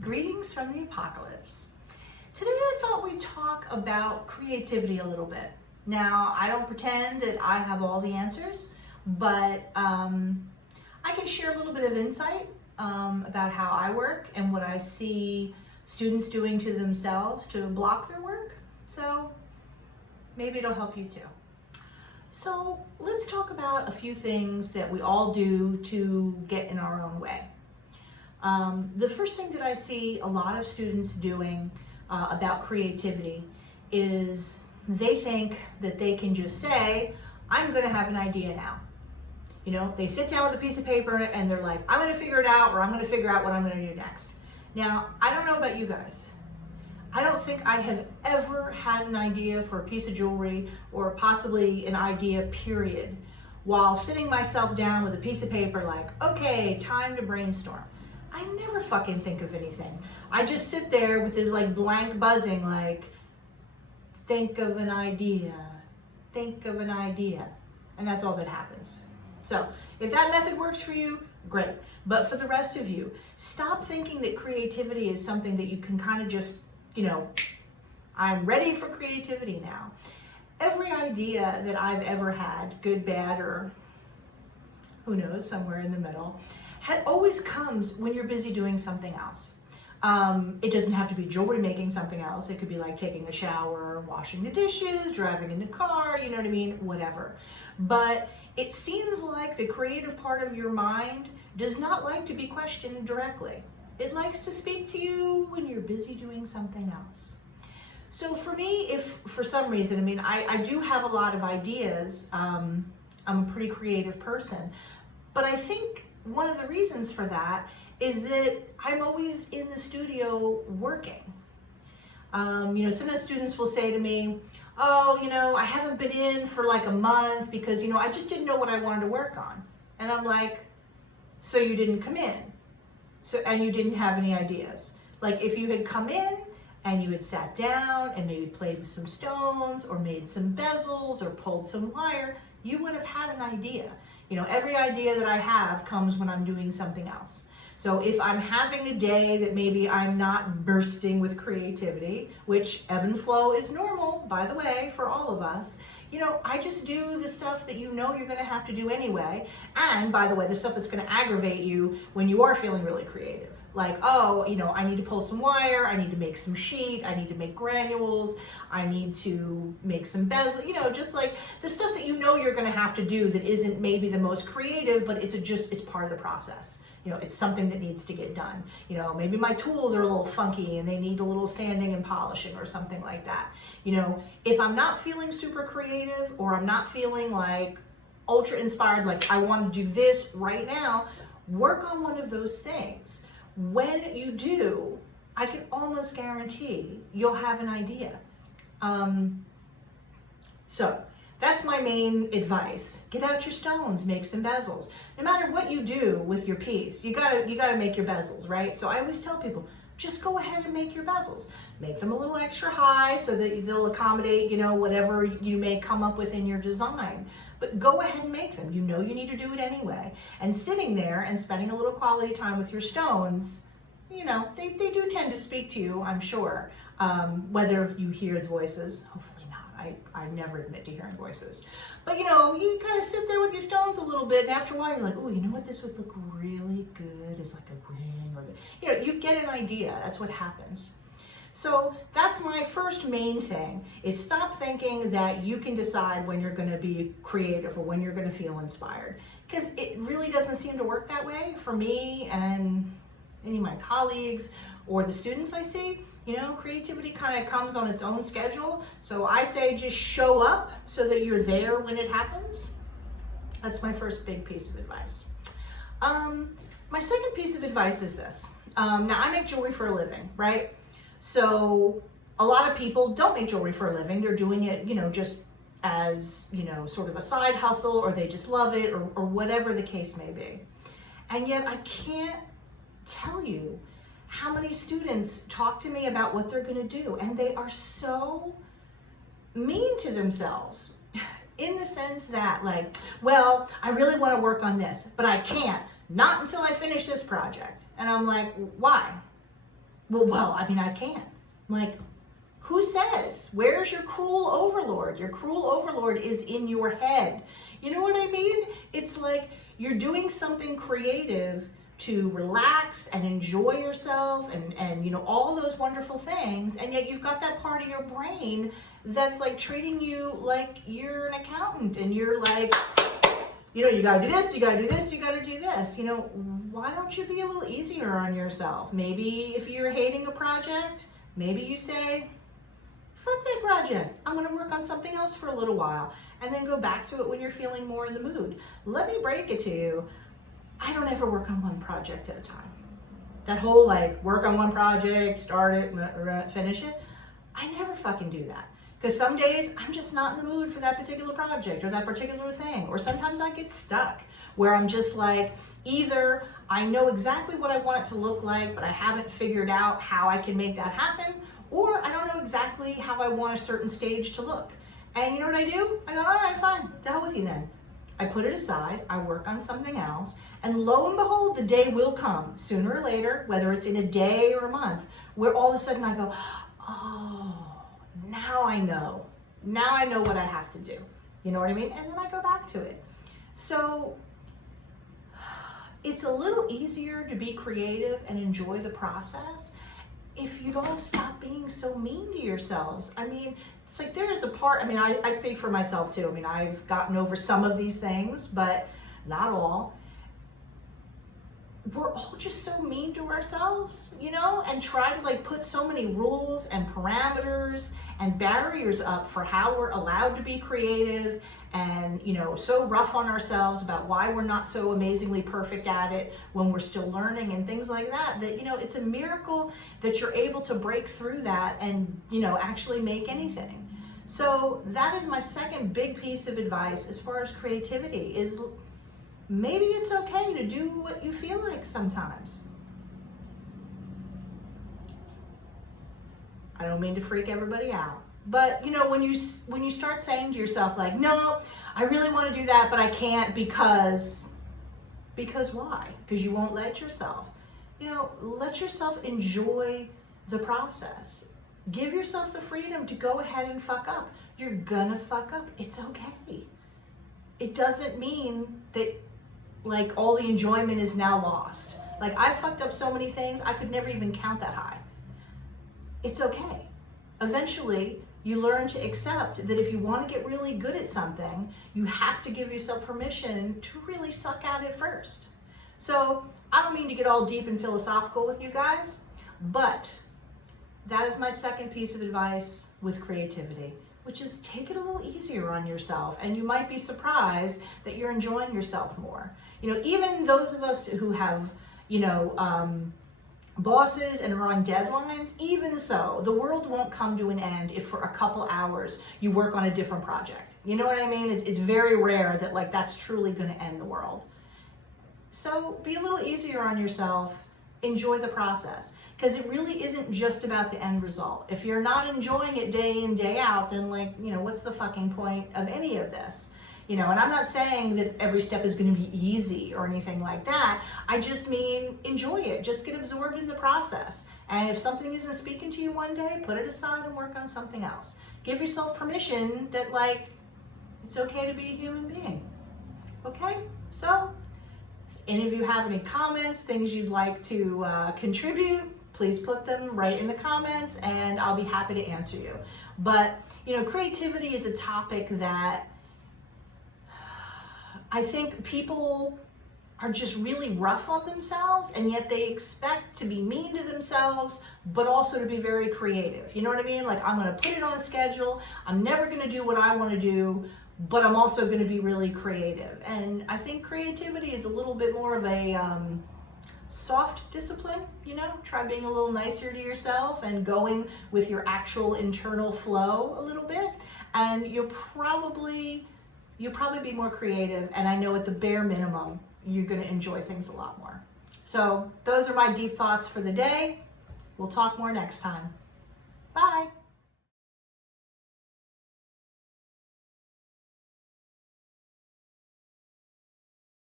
Greetings from the apocalypse. Today I thought we'd talk about creativity a little bit. Now, I don't pretend that I have all the answers, but I can share a little bit of insight about how I work and what I see students doing to themselves to block their work. So maybe it'll help you too. So let's talk about a few things that we all do to get in our own way. The first thing that I see a lot of students doing about creativity is they think that they can just say, I'm going to have an idea now. You know, they sit down with a piece of paper and they're like, I'm going to figure it out, or I'm going to figure out what I'm going to do next. Now, I don't know about you guys. I don't think I have ever had an idea for a piece of jewelry or possibly an idea, period, while sitting myself down with a piece of paper like, okay, time to brainstorm. I never fucking think of anything. I just sit there with this like blank buzzing, like, think of an idea, and that's all that happens. So if that method works for you, great. But for the rest of you, stop thinking that creativity is something that you can kind of just, you know, I'm ready for creativity now. Every idea that I've ever had, good, bad, or who knows, somewhere in the middle, always comes when you're busy doing something else. It doesn't have to be jewelry making something else. It could be like taking a shower, washing the dishes, driving in the car, you know what I mean? Whatever. But it seems like the creative part of your mind does not like to be questioned directly. It likes to speak to you when you're busy doing something else. So for me, if for some reason, I mean, I do have a lot of ideas. I'm a pretty creative person, but I think one of the reasons for that is that I'm always in the studio working. Sometimes students will say to me, oh, I haven't been in for like a month because, I just didn't know what I wanted to work on. And I'm like, so you didn't come in? And you didn't have any ideas? Like if you had come in and you had sat down and maybe played with some stones or made some bezels or pulled some wire, you would have had an idea. Every idea that I have comes when I'm doing something else. So if I'm having a day that maybe I'm not bursting with creativity, which ebb and flow is normal, by the way, for all of us, I just do the stuff that you're going to have to do anyway. And by the way, the stuff that's going to aggravate you when you are feeling really creative. Like, oh, I need to pull some wire, I need to make some sheet, I need to make granules, I need to make some bezel, just like the stuff that you're going to have to do that isn't maybe the most creative, but it's part of the process. It's something that needs to get done. Maybe my tools are a little funky and they need a little sanding and polishing or something like that. If I'm not feeling super creative or I'm not feeling like ultra inspired, like I want to do this right now, work on one of those things. When you do, I can almost guarantee you'll have an idea. So that's my main advice. Get out your stones, make some bezels. No matter what you do with your piece, you gotta make your bezels, right? So I always tell people, just go ahead and make your bezels. Make them a little extra high so that they'll accommodate, whatever you may come up with in your design. But go ahead and make them. You need to do it anyway. And sitting there and spending a little quality time with your stones, they do tend to speak to you, I'm sure. Whether you hear the voices, hopefully not. I never admit to hearing voices. But you kind of sit there with your stones a little bit, and after a while you're like, oh, you know what, this would look really good as like a ring, or you get an idea. That's what happens. So that's my first main thing, is stop thinking that you can decide when you're going to be creative or when you're going to feel inspired, because it really doesn't seem to work that way for me and any of my colleagues or the students I see. Creativity kind of comes on its own schedule. So I say just show up so that you're there when it happens. That's my first big piece of advice. My second piece of advice is this. Now I make jewelry for a living, right? So a lot of people don't make jewelry for a living. They're doing it, just as, sort of a side hustle, or they just love it, or whatever the case may be. And yet I can't tell you how many students talk to me about what they're going to do, and they are so mean to themselves in the sense that, like, well, I really want to work on this, but I can't, not until I finish this project. And I'm like, why? Well, I mean, I can't. Like, who says? Where's your cruel overlord? Your cruel overlord is in your head. You know what I mean? It's like you're doing something creative to relax and enjoy yourself and you know, all those wonderful things, and yet you've got that part of your brain that's like treating you like you're an accountant, and you're like, you know, you gotta do this, you gotta do this, you gotta do this. You know, why don't you be a little easier on yourself? Maybe if you're hating a project, maybe you say, fuck that project, I'm gonna work on something else for a little while, and then go back to it when you're feeling more in the mood. Let me break it to you, I don't ever work on one project at a time. That whole like work on one project, start it, finish it, I never fucking do that. Because some days I'm just not in the mood for that particular project or that particular thing. Or sometimes I get stuck where I'm just like, either I know exactly what I want it to look like, but I haven't figured out how I can make that happen, or I don't know exactly how I want a certain stage to look. And you know what I do? I go, all right, fine, the hell with you then. I put it aside, I work on something else, and lo and behold, the day will come, sooner or later, whether it's in a day or a month, where all of a sudden I go, oh, now I know. Now I know what I have to do. You know what I mean? And then I go back to it. So it's a little easier to be creative and enjoy the process if you'd all stop being so mean to yourselves. I mean, it's like there is a part, I mean, I speak for myself too. I mean, I've gotten over some of these things, but not all. We're all just so mean to ourselves, you know, and try to like put so many rules and parameters and barriers up for how we're allowed to be creative, and, you know, so rough on ourselves about why we're not so amazingly perfect at it when we're still learning and things like that, that, you know, it's a miracle that you're able to break through that and, you know, actually make anything. So that is my second big piece of advice as far as creativity is, maybe it's okay to do what you feel like sometimes. I don't mean to freak everybody out, but you know, when you start saying to yourself like, no, I really want to do that, but I can't because why? Because you won't let yourself. You know, let yourself enjoy the process. Give yourself the freedom to go ahead and fuck up. You're gonna fuck up. It's okay. It doesn't mean that like all the enjoyment is now lost. Like I fucked up so many things, I could never even count that high. It's okay. Eventually, you learn to accept that if you want to get really good at something, you have to give yourself permission to really suck at it first. So I don't mean to get all deep and philosophical with you guys, but that is my second piece of advice with creativity, which is take it a little easier on yourself, and you might be surprised that you're enjoying yourself more. You know, even those of us who have, you know, bosses and are on deadlines, even so, the world won't come to an end if for a couple hours you work on a different project. You know what I mean? It's very rare that like that's truly going to end the world. So be a little easier on yourself. Enjoy the process, because it really isn't just about the end result. If you're not enjoying it day in, day out, then like, you know, what's the fucking point of any of this? You know, and I'm not saying that every step is going to be easy or anything like that. I just mean enjoy it. Just get absorbed in the process. And if something isn't speaking to you one day, put it aside and work on something else. Give yourself permission that like, it's okay to be a human being. Okay? So, any of you have any comments, things you'd like to contribute, please put them right in the comments and I'll be happy to answer you. But, you know, creativity is a topic that I think people are just really rough on themselves, and yet they expect to be mean to themselves, but also to be very creative. You know what I mean? Like, I'm gonna put it on a schedule, I'm never gonna do what I wanna do, but I'm also going to be really creative. And I think creativity is a little bit more of a soft discipline, you know, try being a little nicer to yourself and going with your actual internal flow a little bit. And you'll probably be more creative. And I know at the bare minimum, you're going to enjoy things a lot more. So those are my deep thoughts for the day. We'll talk more next time. Bye.